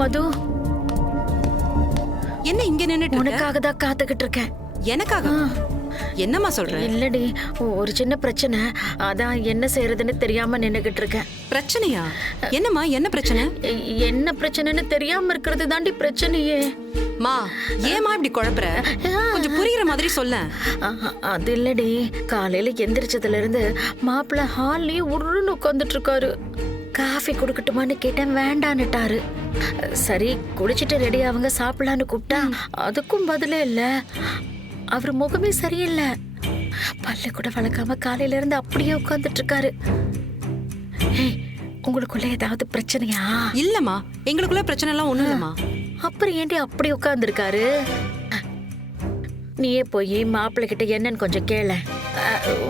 மது, என்ன இங்க நின்னுட்டு இருக்க? உனக்காக தான் காத்துக்கிட்டு இருக்கேன். எனக்காக? என்னம்மா சொல்ற? இல்லடி, ஒரு சின்ன பிரச்சனை. அதான் என்ன செய்யறதுன்னு தெரியாம நின்னுகிட்டு இருக்கேன். பிரச்சனையா? என்னம்மா, என்ன பிரச்சனை? என்ன பிரச்சனைன்னு தெரியாம இருக்கிறது தாண்டி பிரச்சனையே. மா, ஏமா இப்படி குழப்புற? கொஞ்சம் புரியுற மாதிரி சொல்ல. அது இல்லடி, காலையில எந்திரிச்சதுல இருந்து மாப்பிள்ள ஹால்லயே உருன்னு உட்காந்துட்டு இருக்காரு. காஃபி குடுக்கட்டுமான்னு கேட்டேன், வேண்டான்னுட்டாரு. சரி குடிச்சிட்டு ரெடி அவங்க சாப்பிடலான்னு கூப்பிட்டா அதுக்கும் பதிலே இல்ல. அவர் முகமே சரியில்லை. பல்ல கூட வளர்க்காம காலையில இருந்து அப்படியே உட்கார்ந்துட்டு இருக்காரு. உங்களுக்குள்ள ஏதாவது பிரச்சனையா? இல்லம்மா, எங்களுக்குள்ள பிரச்சனை எல்லாம் ஒண்ணும் இல்லம்மா. அப்புறம் ஏண்டி அப்படி உட்கார்ந்து இருக்காரு? நீயே போய் மாப்பிள்ளை கிட்ட என்னன்னு கொஞ்சம் கேள.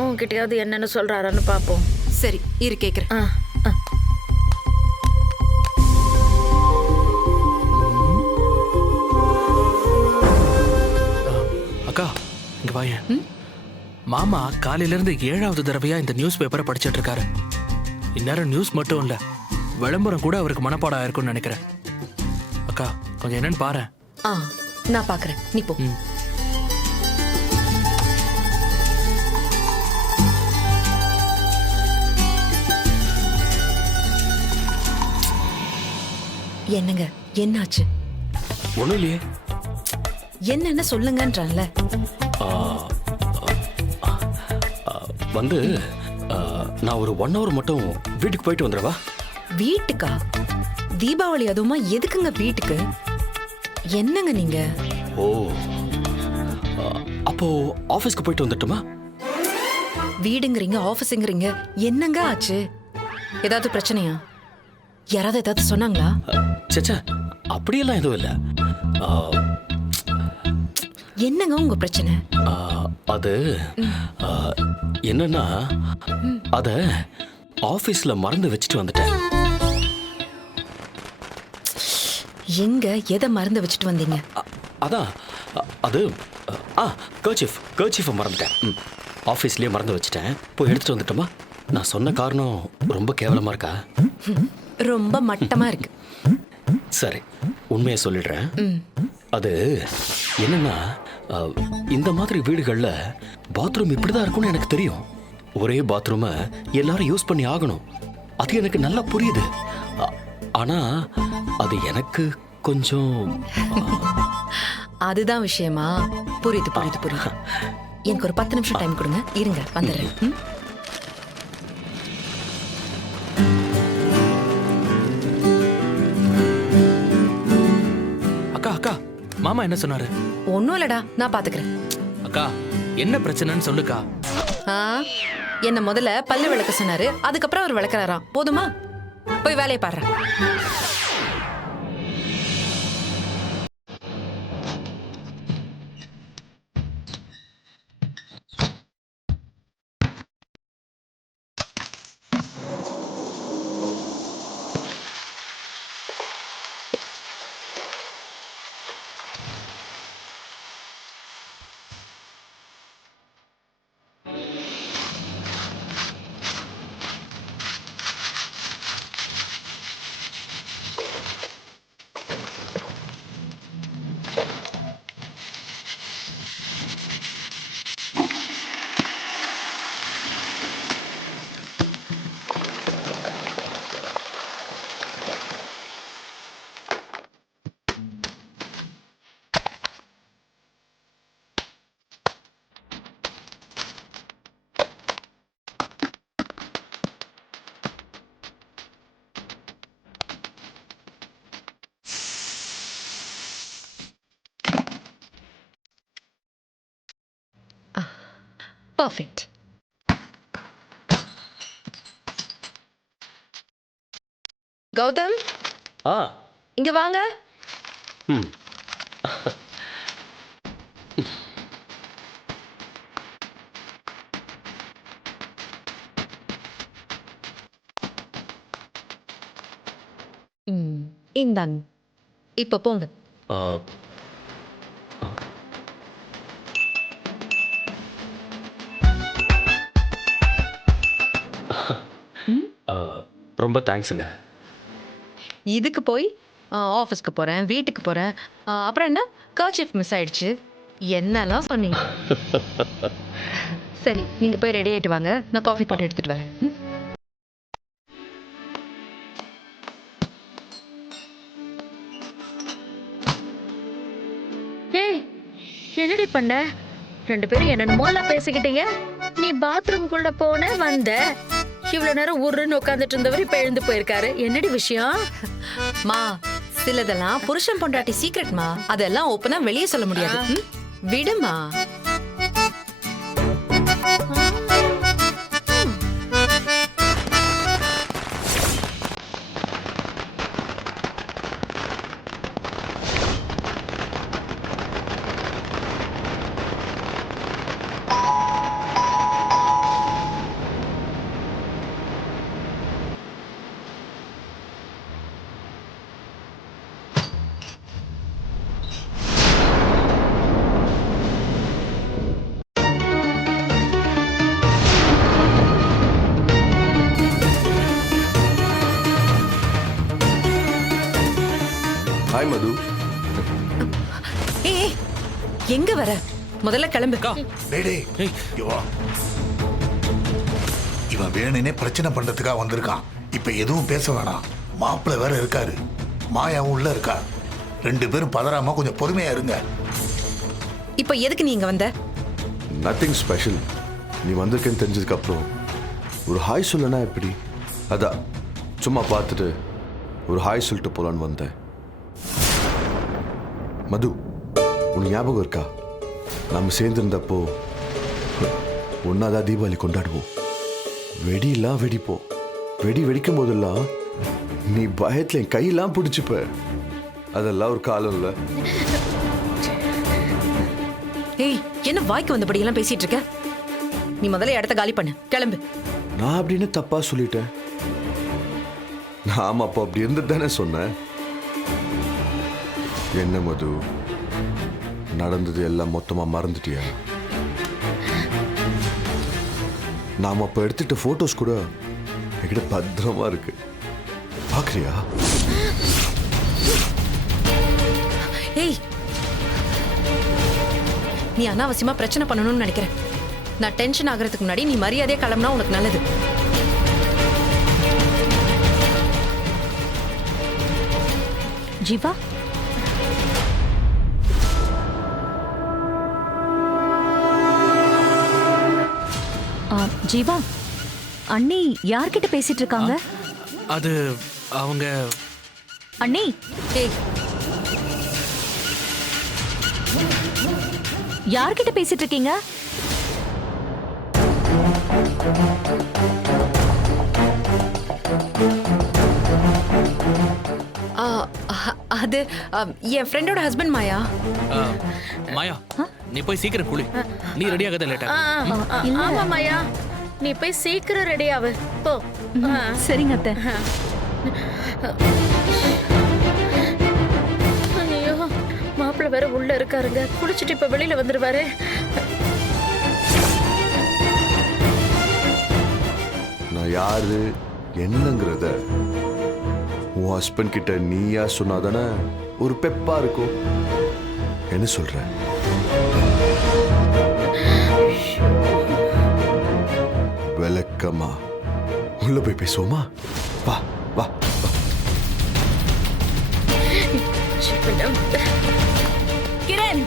உன்கிட்டயாவது என்னன்னு சொல்றாரான்னு பாப்போம். சரி இரு, கேக்குறேன். அக்கா, இங்க வாயேன். மாமா காலையில இருந்து 7வது தடவையா இந்த நியூஸ் பேப்பரை படிச்சிட்டு இருக்காரு. இந்நேரம் நியூஸ் மட்டும் இல்ல, விளம்பரம் கூட அவருக்கு மனப்பாடம் ஆயிருக்கும்னு நினைக்கிறேன். அக்கா, கொஞ்சம் என்னன்னு பாரு. நான் பாக்குறேன், நீ போ. என்னங்க, என்னாச்சு? ஒண்ணும் இல்லையே. என்னன்னு சொல்லுங்கன்றான்ல. வந்து நான் ஒரு 1 hour மட்டும் வீட்டுக்கு போயிட்டு வந்துடுவா. வீட்டுக்கா? தீபாவளி அதுவுமா எதுக்குங்க வீட்டுக்கு? என்னங்க நீங்க? ஓ, அப்போ ஆபீஸ்க்கு போயிட்டு வந்துட்டுமா? வீடுங்கிறீங்க, ஆபீஸ்ங்கிறீங்க, என்னங்க ஆச்சு? ஏதாவது பிரச்சனையா? யாராவது ஏதாவது சொன்னாங்களா? சேச்சா, அப்படியெல்லாம் எதுவும் இல்லை. என்னங்க உங்க பிரச்சனை? அது என்னன்னா, அத ஆபீஸ்ல மறந்து வச்சுட்டு வந்துட்டேன். எங்க எதை மறந்து வச்சுட்டு வந்தீங்க? அதான் அது கர்ச்சீஃப் மறந்துட்டேன். ஆபீஸ்லயே மறந்து வச்சுட்டேன். போய் எடுத்துட்டு வந்துட்டோமா? நான் சொன்ன காரணம் ரொம்ப கேவலமா இருக்கா? ரொம்ப மட்டமா இருக்கு. சரி, உண்மையை சொல்லிடுறேன். அது என்னன்னா, இந்த மாதிரி வீடுகள்ல பாத்ரூம் இப்படிதான் இருக்கும்னு எனக்கு தெரியும். ஒரே பாத்ரூமை எல்லாரும் யூஸ் பண்ணி ஆகணும், அது எனக்கு நல்லா புரியுது. ஆனா அது எனக்கு கொஞ்சம் அதுதான் விஷயமா? புரியுது புரியுது புரியுது. எனக்கு ஒரு 10 நிமிஷம் டைம் கொடுங்க, இருங்க வந்துடுறேன். அக்கா அக்கா, மாமா என்ன சொன்னாரு? ஒன்னும் இல்லடா, நான் பாத்துக்கிறேன். அக்கா, என்ன பிரச்சனைன்னு சொல்லுக்கா. என்ன முதல்ல பல்லு விளக்க சொன்னாரு, அதுக்கப்புறம் அவர் விளக்குறாராம். போதுமா? போய் வேலையை பாடுறேன். Perfect. கௌதம், இங்க வாங்க. இந்தாங்க, இப்ப போங்க. ரொம்ப தேங்க்ஸுங்க. இதுக்கு போய் ஆஃபீஸ்க்கு போகிறேன், வீட்டுக்கு போகிறேன், அப்புறம் என்ன கர்ச்சீஃப் மிஸ் ஆயிடுச்சு, என்னெல்லாம் சொன்னீங்க. சரி, நீங்கள் போய் ரெடி ஆகிட்டு வாங்க, நான் காஃபி போட்டு எடுத்துகிட்டு வரேன். ம்? ஏய் என்னடி பண்ண? 2 பேரும் என்னென்னமோலாம் பேசிக்கிட்டீங்க. நீ பாத்ரூம்குள்ள போன வந்த. இவ்வளவு நேரம் உருன்னு உட்காந்துட்டு இருந்தவர் இப்ப எழுந்து போயிருக்காரு. என்னடி விஷயம்? மா, சிலதெல்லாம் புருஷன் பொண்டாட்டி சீக்ரெட்மா, அதெல்லாம் ஓப்பனா வெளியே சொல்ல முடியாது. ம்? விடுமா. ஹாய் மது. ஏய், எங்க வர? முதல்ல கிளம்பு. டேய் டேய், இவா இவன் வேணுனே பிரச்சனை பண்றதுக்காக வந்திருக்கான். இப்ப எதுவும் பேச வேணாம். மாப்பிள்ளை வேற இருக்காரு, மாயாவும் உள்ள இருக்கா. 2 பேரும் பதறாம கொஞ்சம் பொறுமையா இருங்க. இப்போ எதுக்கு நீ இங்க வந்த? Nothing special. நீ வந்திருக்கேன்னு தெரிஞ்சதுக்கு அப்புறம் ஒரு ஹாய் சொல்லனா எப்படி? அதான் சும்மா பார்த்துட்டு ஒரு ஹாய் சொல்லிட்டு போலான்னு வந்தேன். மது, உனக்கு ஞாபகம் இருக்கா? நம்ம சேர்ந்துருந்தப்போ ஒன்னாதான் தீபாவளி கொண்டாடுவோம். வெடியெல்லாம் வெடிப்போம். வெடிக்கும் போதெல்லாம் நீ பயத்துல என் கையெல்லாம் பிடிச்சிப்ப. அதெல்லாம் ஒரு காலம் இல்ல. ஏய், என்ன வாய்க்கு வந்தபடி எல்லாம் பேசிட்டு இருக்க? நீ முதல்ல இடத்த காலி பண்ணு, கிளம்பு. நான் அப்படின்னு தப்பா சொல்லிட்டேன். நாம அப்போ அப்படி இருந்தது தானே சொன்னேன். என்ன மது, நடந்தது எல்லாம் மொத்தமா மறந்துட்டியா? நாம அப்ப எடுத்துட்ட போட்டோஸ் கூட என்கிட்ட பத்திரமா இருக்கு. பாக்குறியா? ஏய், நீ அனாவசியமா பிரச்சனை பண்ணணும்னு நினைக்கிறேன். நான் டென்ஷன் ஆகிறதுக்கு முன்னாடி நீ மரியாதையா கிளம்புனா உனக்கு நல்லது. ஜீவா, ஜீவா, அண்ணி யார்கிட்ட பேசிட்டு இருக்காங்க? அது அவங்க அண்ணி, ஏய், யார்கிட்ட பேசிட்டு இருக்கீங்க? அது என் ஃப்ரெண்டோட ஹஸ்பண்ட் மாயா. ஆ, மாயா, நீ போய் சீக்கிரம் குளி. நீ ரெடி ஆகாத லேட்டா. ஆமா மாயா, நீ போய் சீக்கிரம் ரெடி ஆகு போ. சரிங்க அத்தை. ஐயோ, மாப்பிள்ளை வேற உள்ள இருக்காருங்க. குளிச்சுட்டு இப்ப வெளியில வந்துருவாரு. நான் யாரு என்னங்கிறத உன் ஹஸ்பண்ட் கிட்ட நீயா சொன்னாதானே ஒரு பெப்பா இருக்கும். என்ன சொல்ற? விளக்கமா உள்ள போய் பேசுவோமா? வா வா வா. கிரண்,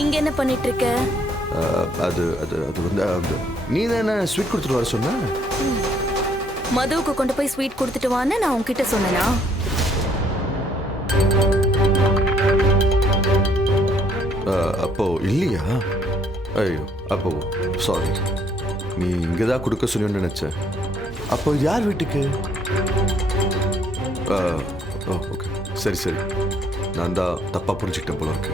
இங்க என்ன பண்ணிட்டு இருக்க? அது அது அது வந்து நீ தானே ஸ்வீட் கொடுத்துட்டு வர சொன்ன? மதுவுக்கு கொண்டு போய் ஸ்வீட் கொடுத்துட்டு வான்னு நான் உன்கிட்ட சொன்னேனா? அப்போ இல்லையா? ஐயோ, அப்போ சாரி. நீ இங்கதான் கொடுக்க சொன்னு நினைச்சேன். அப்போ யார் வீட்டுக்கு? ஓகே, சரி சரி. நான் தான் தப்பா புரிஞ்சுக்கிட்டேன் போல இருக்கு.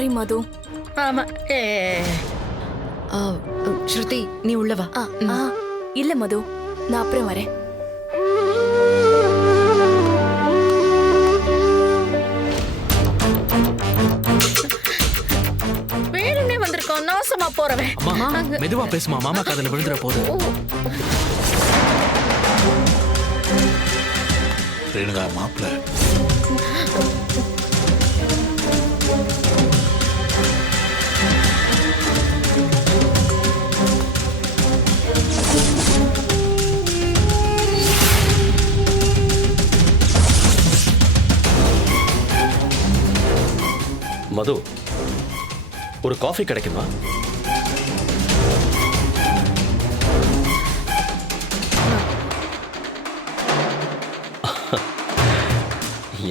சாரி மது. ஆமா ஏ ஆ, ஸ்ருதி நீ உள்ள வா. ஆ, ஆ, இல்ல மது, நான் அப்புறம் வரேன். வேணும்னே வந்திருக்கோம், நாசமா போறவன். அம்மா மெதுவா பேசுமா, மாமா காதுல விழுந்துற போது. ரேணுகா மாப்பிள்ள மது, ஒரு காஃபி கிடைக்குமா?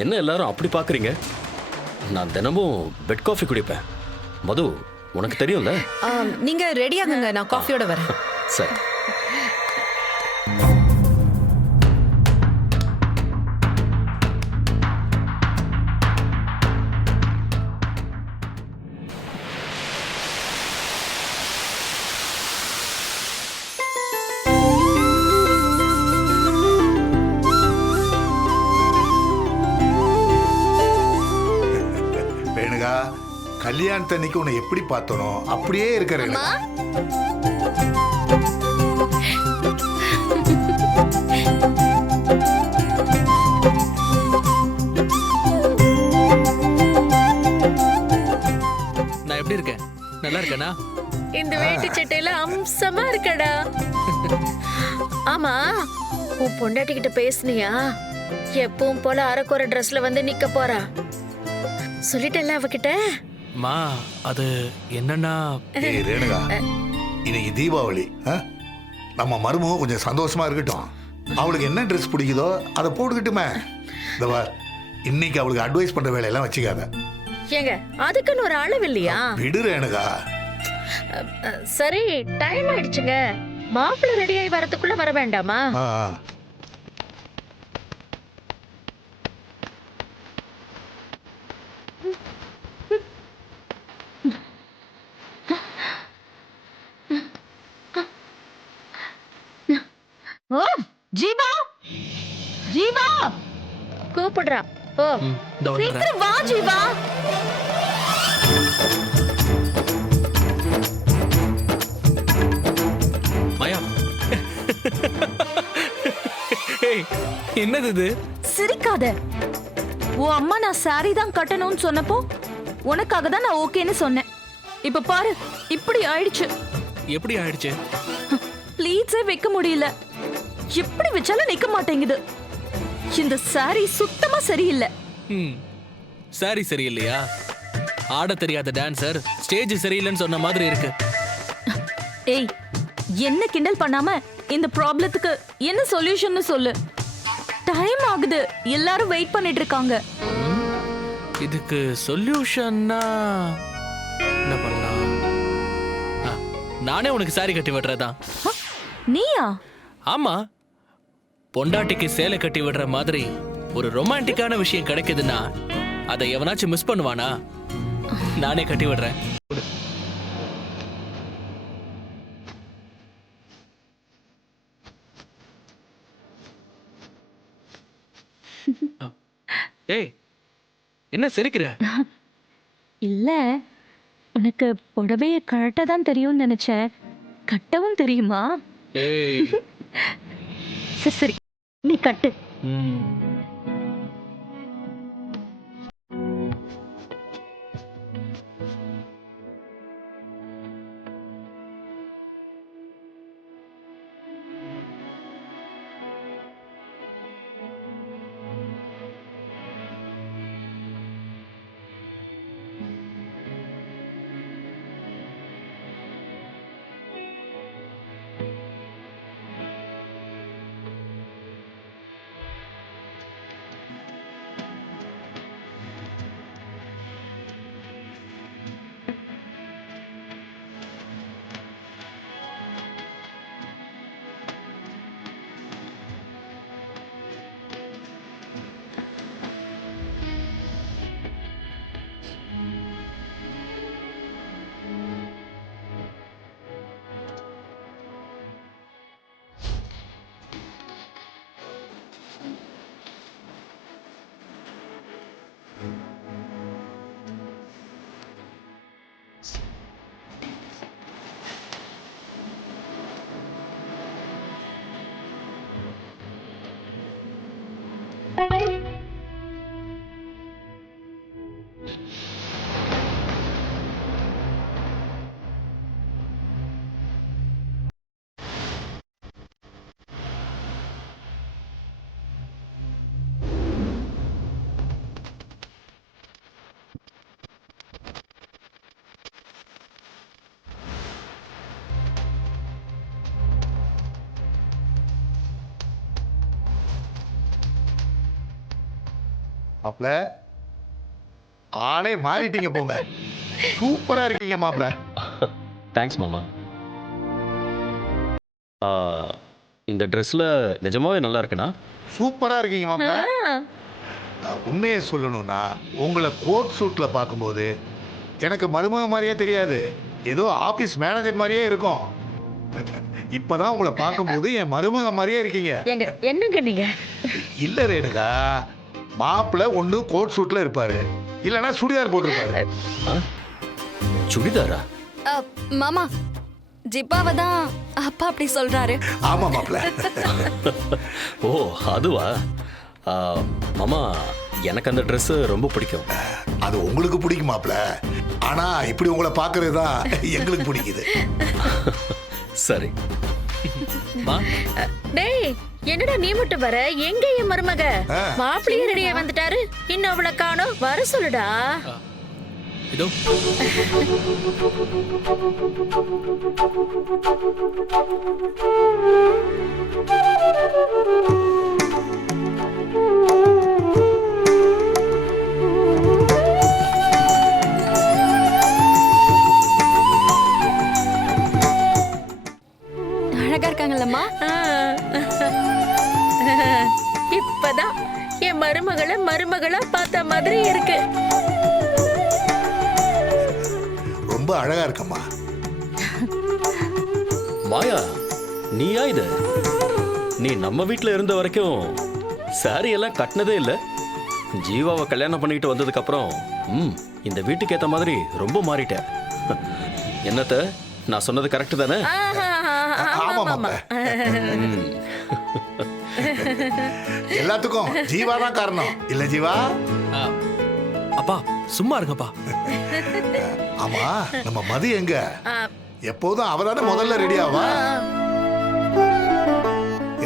என்ன எல்லாரும் அப்படி பாக்குறீங்க? நான் தினமும் பெட் காஃபி குடிப்பேன். மது, உனக்கு தெரியும்ல? ஆ, நீங்க ரெடி ஆகுங்க, நான் காஃபியோட வரேன். சரி. ரேணுகா, கல்யாணத்தன்னைக்கு உன்னை எப்படி பார்த்தனோ அப்படியே இருக்க ரேணுகா. நான் எப்படி இருக்கேன்? நல்லா இருக்கேனா? இந்த வேட்டு சட்டையில அம்சமா இருக்கடா. ஆமா, உன் பொண்டாட்டி கிட்ட பேசுனியா? எப்பவும் போல அரைக்குறை ட்ரெஸ்ல வந்து நிக்க போறா, சொல்லிட்டல அவகிட்ட? மா அது என்னன்னா, ஏய் ரேணுகா, இன்னைக்கு தீபாவளி. நம்ம மருமக கொஞ்சம் சந்தோஷமா இருக்கட்டும். அவளுக்கு என்ன ட்ரெஸ் பிடிக்குதோ அதை போட்டுக்கிட்டுமே. இந்த பார், இன்னைக்கு அவளுக்கு அட்வைஸ் பண்ற வேலையெல்லாம் வச்சுக்காத. ஏங்க, அதுக்குன்னு ஒரு அளவு இல்லையா? விடு ரேணுகா. சரி, டைம் ஆயிடுச்சுங்க. மாப்பிள்ளை ரெடி ஆகி வரதுக்குள்ள வர வேண்டாமா? ஆ, ஆ. ஓ ஜீவா, ஜீவா கூப்பிடுறா. ஓ இந்த வந்துடுறேன். சீக்கிரம் வா ஜீவா. மாயா ஏய், என்னது இது? சிரிக்காத. உன் அம்மா நான் சாரி தான் கட்டணும்னு சொன்னப்போ உனக்காக தான் நான் ஓகேன்னு சொன்னேன். இப்ப பாரு, இப்படி ஆயிடுச்சு. எப்படி ஆயிடுச்சு? ப்ளீட்ஸே வைக்க முடியல. எப்படி வச்சாலும் நிக்க மாட்டேங்குது. இந்த சாரி சுத்தமா சரியில்லை. சாரி சரியில்லையா? ஆட தெரியாத டான்சர் ஸ்டேஜ் சரியில்லைன்னு சொன்ன மாதிரி இருக்கு. ஏய், என்ன கிண்டல் பண்ணாம இந்த ப்ராப்ளத்துக்கு என்ன சொல்யூஷன் சொல்லு. டைம் ஆகுது, எல்லாரும் வெயிட் பண்ணிட்டு இருக்காங்க. இதுக்கு சொல்யூஷன்னா என்ன பண்ணலாம்? நானே உனக்கு சாரி கட்டி விடுறதா. ஹ, நீயா? ஆமா, பொண்டாட்டிக்கு சேலை கட்டி விடுற மாதிரி ஒரு ரொமான்டிக்கான விஷயம் கிடைக்குதுன்னா அதை எவனாச்சும் மிஸ் பண்ணுவானா? நானே கட்டி விடுறேன். ஏய், என்ன சிரிக்கிற? இல்ல, உனக்கு புடவைய கரெக்டா தான் தெரியும்னு நினைச்சேன். கட்டவும் தெரியுமா? ஏய், சரி சரி, நீ கட்டு. மாப்ள ஆளே மாறிட்டீங்க போங்க. சூப்பரா இருக்கீங்க மாப்ள. தேங்க்ஸ் மாமா. இந்த ட்ரெஸ்ல நிஜமாவே நல்லா இருக்குண்ணா. சூப்பரா இருக்கீங்க மாப்ள. உண்மையை சொல்லணும்னா உங்களை கோட் சூட்ல பார்க்கும்போது எனக்கு மருமக மாதிரியே தெரியாது, ஏதோ ஆபீஸ் மேனேஜர் மாதிரியே இருக்கும். இப்பதான் உங்களை பார்க்கும்போது என் மருமக மாதிரியே இருக்கீங்க. என்னங்க நீங்க? இல்ல ரேணுகா, மாப்பிள்ள ஒண்ணு கோட் சூட்ல இருப்பாரு, இல்லனா சுடிதார் போட்டிருப்பாரு. சுடிதாரா? மாமா ஜிப்பாவை தான் அப்பா அப்படி சொல்றாரு. ஆமா மாப்பிள்ள. ஓ அதுவா? மாமா எனக்கு அந்த ட்ரெஸ் ரொம்ப பிடிக்கும். அது உங்களுக்கு பிடிக்கும் மாப்பிள்ள, ஆனா இப்படி உங்களை பார்க்கறது தான் எங்களுக்கு பிடிக்குது. சரி. டேய், என்னடா நீ மட்டும் வர? எங்க என் மருமக? மாப்பிள்ளையே ரெடியா வந்துட்டாரு, இன்னும் அவளை காணோம். வர சொல்லுடா. இதோ அழகா இருக்காங்கல்லம்மா. இப்பதான் என் மருமகளா பார்த்த மாதிரி இருக்கு. ரொம்ப அழகா இருக்கம்மா. மாயா, நீயா இது? நீ நம்ம வீட்டில் இருந்த வரைக்கும் சாரி எல்லாம் கட்டினதே இல்லை. ஜீவாவை கல்யாணம் பண்ணிக்கிட்டு வந்ததுக்கு அப்புறம் இந்த வீட்டுக்கு ஏற்ற மாதிரி ரொம்ப மாறிட்ட. என்னத்த நான் சொன்னது கரெக்ட் தானே? ஆமா மாப்பிள்ள. எல்லாத்துக்கும் ஜீவா தான் காரணம், இல்ல ஜீவா? அப்பா சும்மா இருங்கப்பா. ஆமா, நம்ம மது எங்க? எப்போதும் அவதானே முதல்ல ரெடி ஆவா.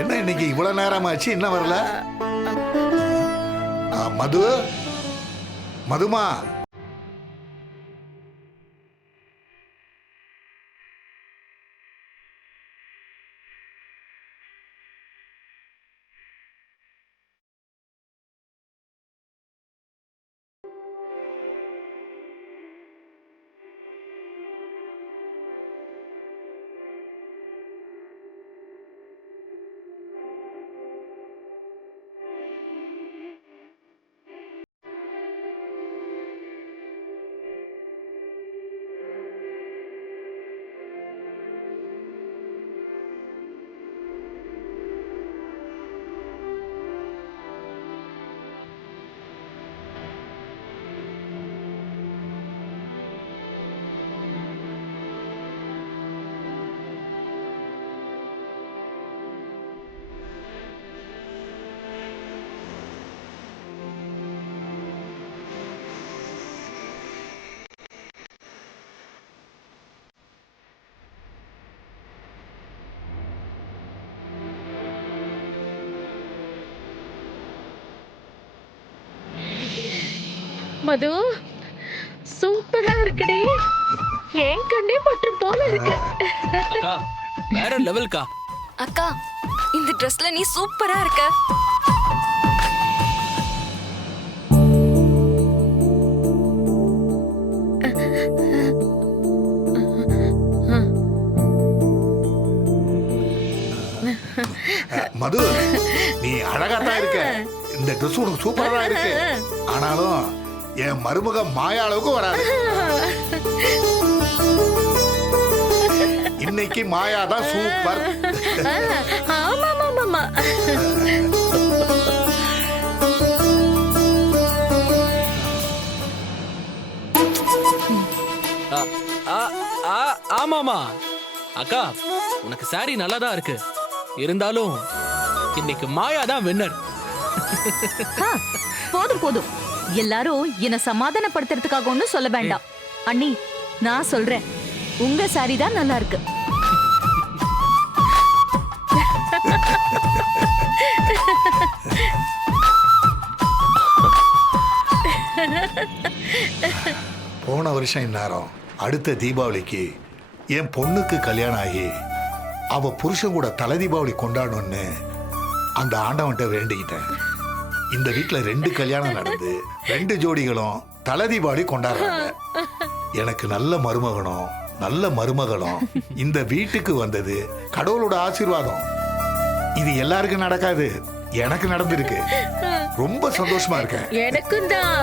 என்ன இன்னைக்கு இவ்வளவு நேரமாச்சு, இன்னும் வரல? மது, மதுமா. மது, சூப்பரா இருக்குடி. என் கண்ணே பட்டு போல இருக்கு. அக்கா, வேற லெவல்க்கா. அக்கா, இந்த ட்ரெஸ்ல நீ சூப்பரா இருக்க. மது, நீ அழகா தான் இருக்க. இந்த ட்ரெஸ் உனக்கு சூப்பரா தான் இருக்கு. ஆனாலும் என் மருமக மாயா அளவுக்கு வராது. இன்னைக்கு மாயா தான் சூப்பர். ஆமா ஆமா ஆமா. ஆமாமா அக்கா, உனக்கு சாரி நல்லா தான் இருக்கு. இருந்தாலும் இன்னைக்கு மாயா தான் வின்னர். ஆ, போதும் போதும் எல்லாரும் என்ன சமாதானப்படுத்துறதுக்காக ஒண்ணும் சொல்ல வேண்டாம். அண்ணி நான் சொல்றேன், உங்க சாரி தான் நல்லா இருக்கு. போன வருஷம் இந்நேரம் அடுத்த தீபாவளிக்கு என் பொண்ணுக்கு கல்யாணம் ஆகி அவ புருஷன் கூட தலை தீபாவளி கொண்டாடணும்னு அந்த ஆண்டவன்கிட்ட வேண்டிக்கிட்டேன். இந்த வீட்டுல 2 கல்யாணம் நடந்து 2 ஜோடிகளும் தலை தீபாவளி கொண்டாடுறாங்க. எனக்கு நல்ல மருமகளும் இந்த வீட்டுக்கு வந்தது கடவுளோட ஆசீர்வாதம். இது எல்லாருக்கும் நடக்காது, எனக்கு நடந்திருக்கு. ரொம்ப சந்தோஷமா இருக்கேன். எனக்கும் தான்.